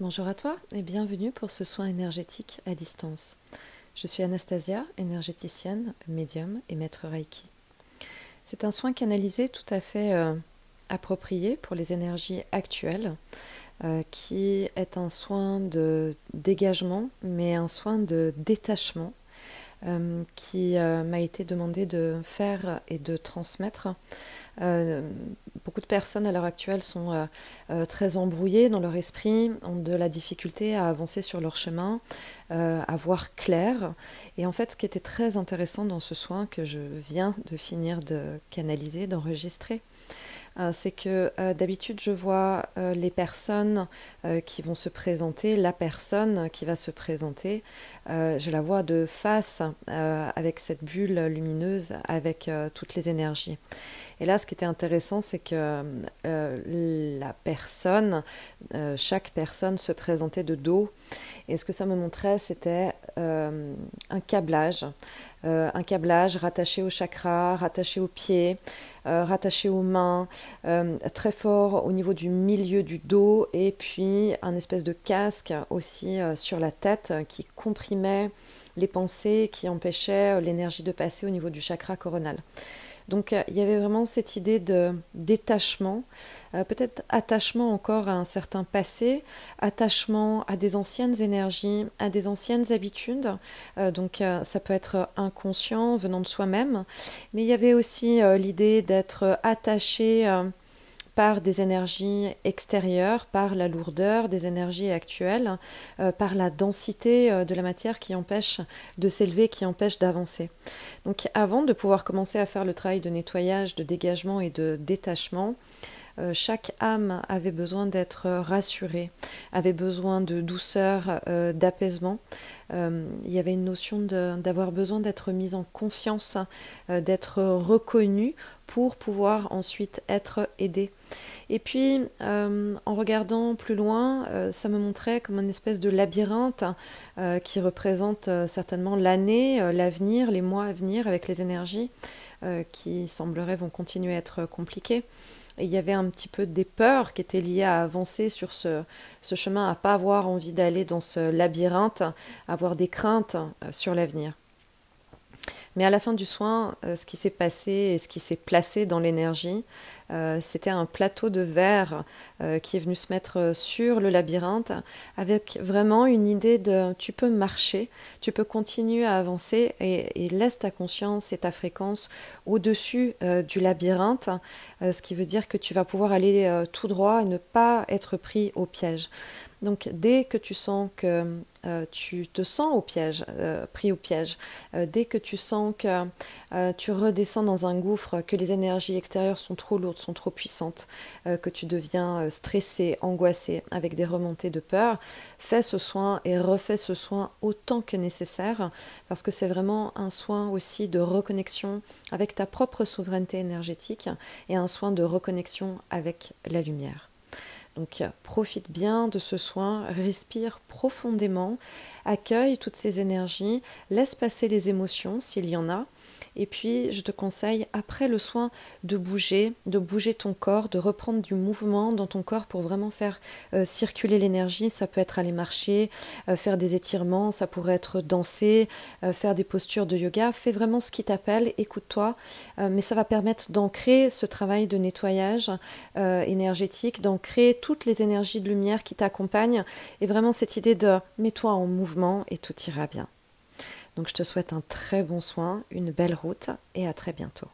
Bonjour à toi et bienvenue pour ce soin énergétique à distance. Je suis Anastasia, énergéticienne, médium et maître Reiki. C'est un soin canalisé tout à fait approprié pour les énergies actuelles, qui est un soin de dégagement, mais un soin de détachement qui m'a été demandé de faire et de transmettre. Beaucoup de personnes à l'heure actuelle sont très embrouillées dans leur esprit, ont de la difficulté à avancer sur leur chemin, à voir clair. Et en fait, ce qui était très intéressant dans ce soin que je viens de finir de canaliser, d'enregistrer, c'est que d'habitude je vois les personnes qui vont se présenter, la personne qui va se présenter, je la vois de face avec cette bulle lumineuse, avec toutes les énergies. Et là, ce qui était intéressant, c'est que la personne, chaque personne se présentait de dos. Et ce que ça me montrait, c'était un câblage rattaché au chakra, rattaché aux pieds, rattaché aux mains, très fort au niveau du milieu du dos, et puis un espèce de casque aussi sur la tête qui comprimait les pensées, qui empêchait l'énergie de passer au niveau du chakra coronal. Donc il y avait vraiment cette idée de détachement, peut-être attachement encore à un certain passé, attachement à des anciennes énergies, à des anciennes habitudes. Donc ça peut être inconscient venant de soi-même, mais il y avait aussi l'idée d'être attaché par des énergies extérieures, par la lourdeur des énergies actuelles, par la densité de la matière qui empêche de s'élever, qui empêche d'avancer. Donc avant de pouvoir commencer à faire le travail de nettoyage, de dégagement et de détachement, chaque âme avait besoin d'être rassurée, avait besoin de douceur, d'apaisement. Il y avait une notion d'avoir besoin d'être mise en confiance, d'être reconnue pour pouvoir ensuite être aidée. Et puis, en regardant plus loin, ça me montrait comme une espèce de labyrinthe qui représente certainement l'année, l'avenir, les mois à venir avec les énergies qui sembleraient vont continuer à être compliquées. Et il y avait un petit peu des peurs qui étaient liées à avancer sur ce chemin, à ne pas avoir envie d'aller dans ce labyrinthe, avoir des craintes sur l'avenir. Mais à la fin du soin, ce qui s'est passé et ce qui s'est placé dans l'énergie, c'était un plateau de verre qui est venu se mettre sur le labyrinthe avec vraiment une idée de tu peux marcher, tu peux continuer à avancer et laisse ta conscience et ta fréquence au-dessus du labyrinthe, ce qui veut dire que tu vas pouvoir aller tout droit et ne pas être pris au piège. Donc dès que tu sens que tu te sens au piège, pris au piège, dès que tu sens que tu redescends dans un gouffre, que les énergies extérieures sont trop lourdes, sont trop puissantes, que tu deviens stressé, angoissé, avec des remontées de peur, fais ce soin et refais ce soin autant que nécessaire, parce que c'est vraiment un soin aussi de reconnexion avec ta propre souveraineté énergétique et un soin de reconnexion avec la lumière. Donc profite bien de ce soin, respire profondément, accueille toutes ces énergies, laisse passer les émotions s'il y en a. Et puis je te conseille après le soin de bouger ton corps, de reprendre du mouvement dans ton corps pour vraiment faire circuler l'énergie. Ça peut être aller marcher, faire des étirements, ça pourrait être danser, faire des postures de yoga. Fais vraiment ce qui t'appelle, écoute-toi, mais ça va permettre d'ancrer ce travail de nettoyage énergétique, d'ancrer toutes les énergies de lumière qui t'accompagnent et vraiment cette idée de mets-toi en mouvement et tout ira bien. Donc je te souhaite un très bon soin, une belle route et à très bientôt.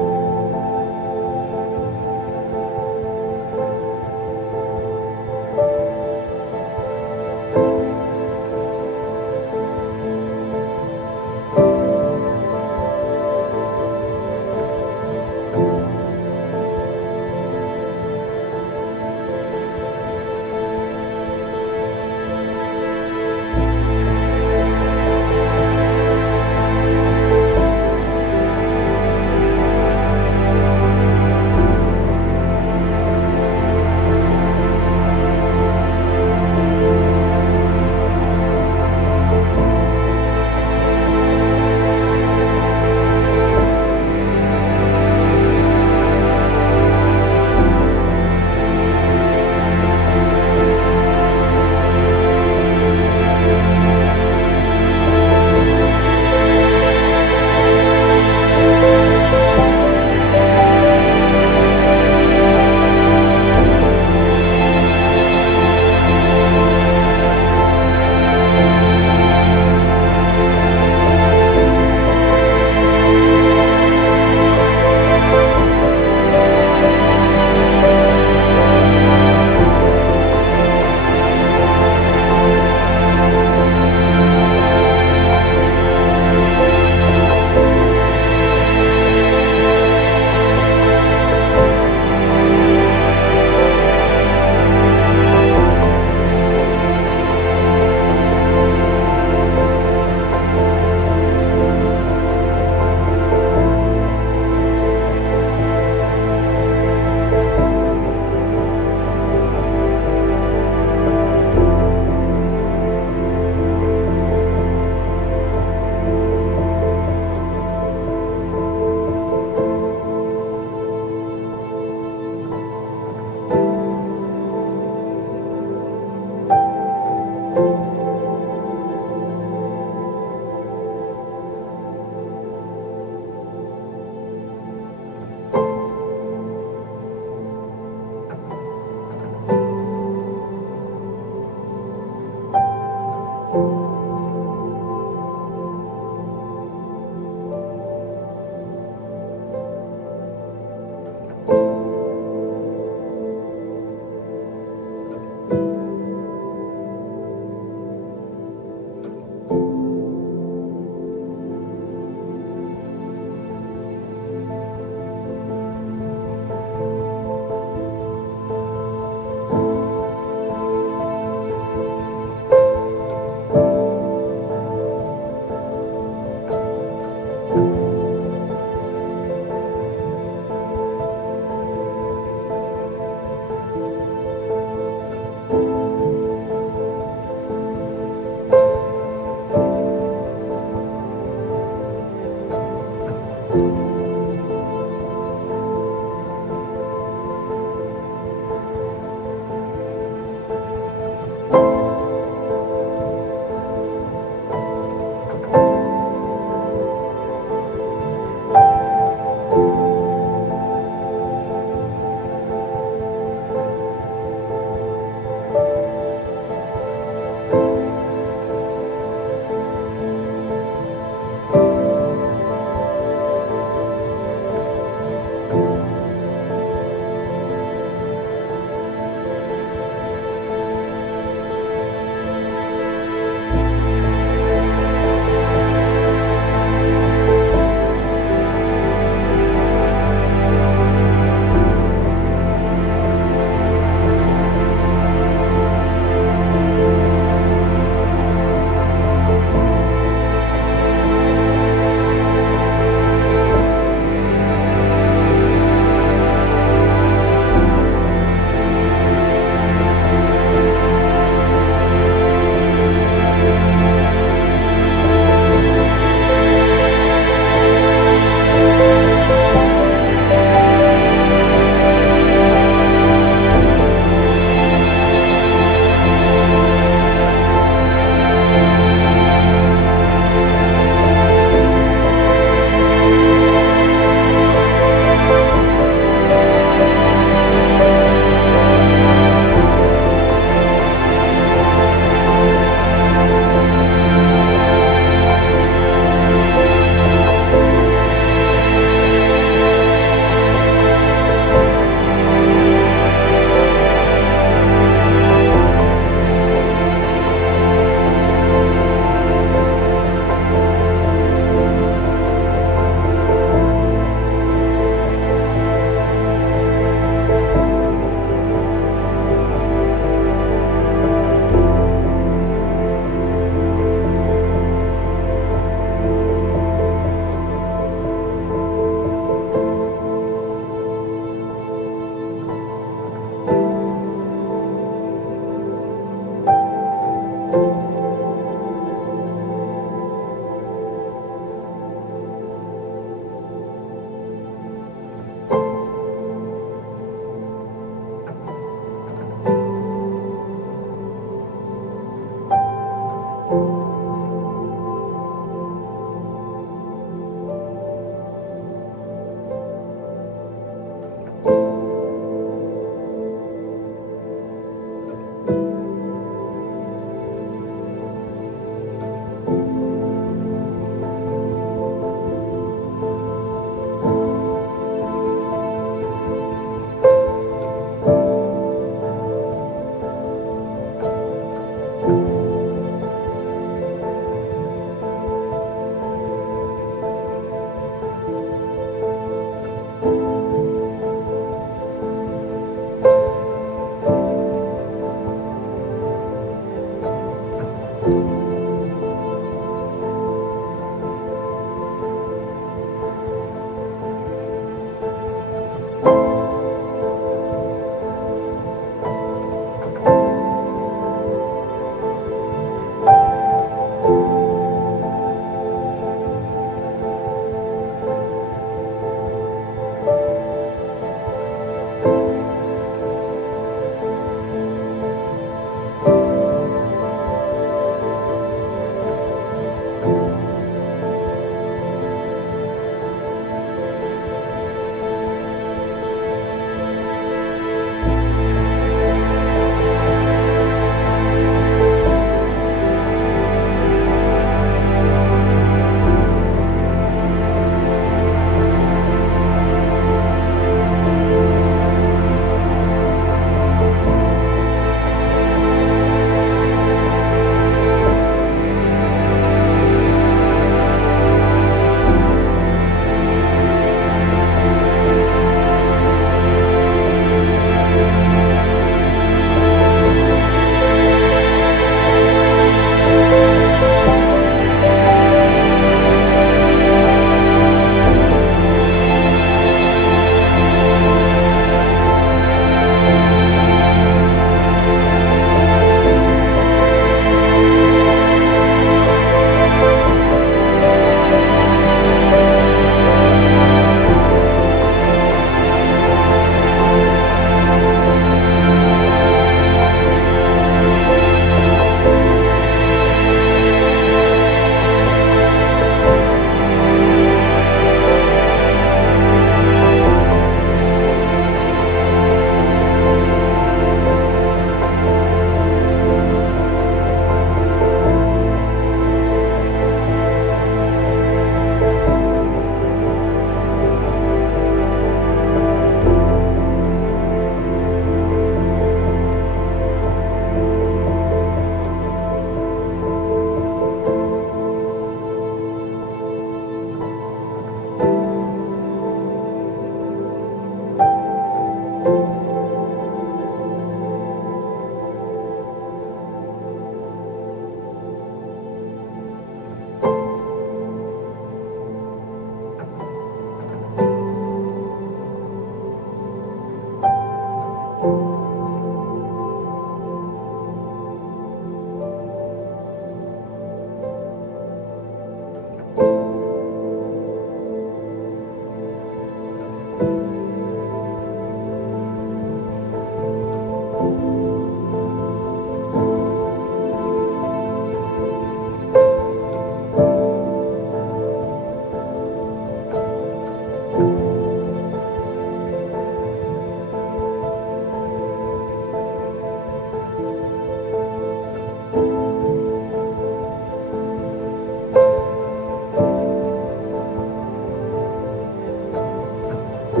Le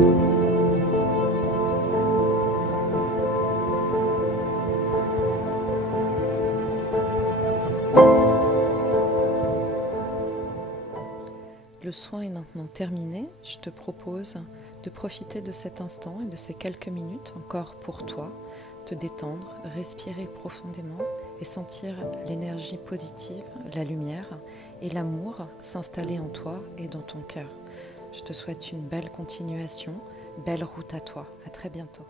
soin est maintenant terminé. Je te propose de profiter de cet instant et de ces quelques minutes encore pour toi, te détendre, respirer profondément et sentir l'énergie positive, la lumière et l'amour s'installer en toi et dans ton cœur. Je te souhaite une belle continuation, belle route à toi. À très bientôt.